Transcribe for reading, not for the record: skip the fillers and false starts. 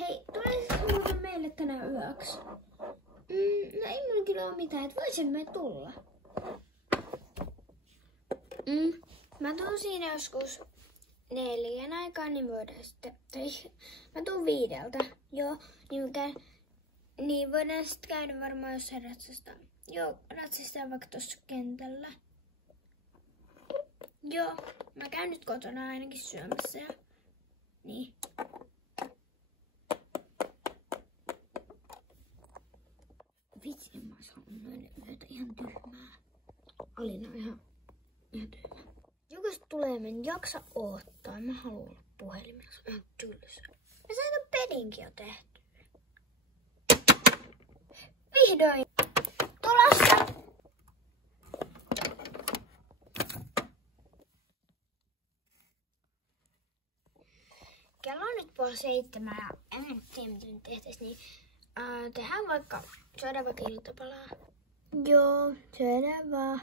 Hei, tulisitko muuten meille tänään yöksi? No ei mulla kyllä ole mitään, että voisimme tulla. Mä tuun siinä joskus 4 aikaan, niin voidaan sitten, tai mä tuun 5. Joo, niin voidaan sitten käydä varmaan jossain ratsastaa. Joo, ratsastaa vaikka tossa kentällä. Joo, mä käyn nyt kotona ainakin syömässä ja niin. Vitsi, en mä ois halunnut noin yötä, ihan tyhmää. Alina on ihan tyhmä. Joku tulee, mä en jaksa odottaa. Mä haluan olla puhelimessa. Ihan tylsä. Mä sain ton pelinkin jo tehty. Vihdoin! Tulossa! Kello on nyt 6:30 ja en tiedä mitä nyt tehtäis, niin tehdään syödään vaikka iltapalaa. Joo, syödään vaan.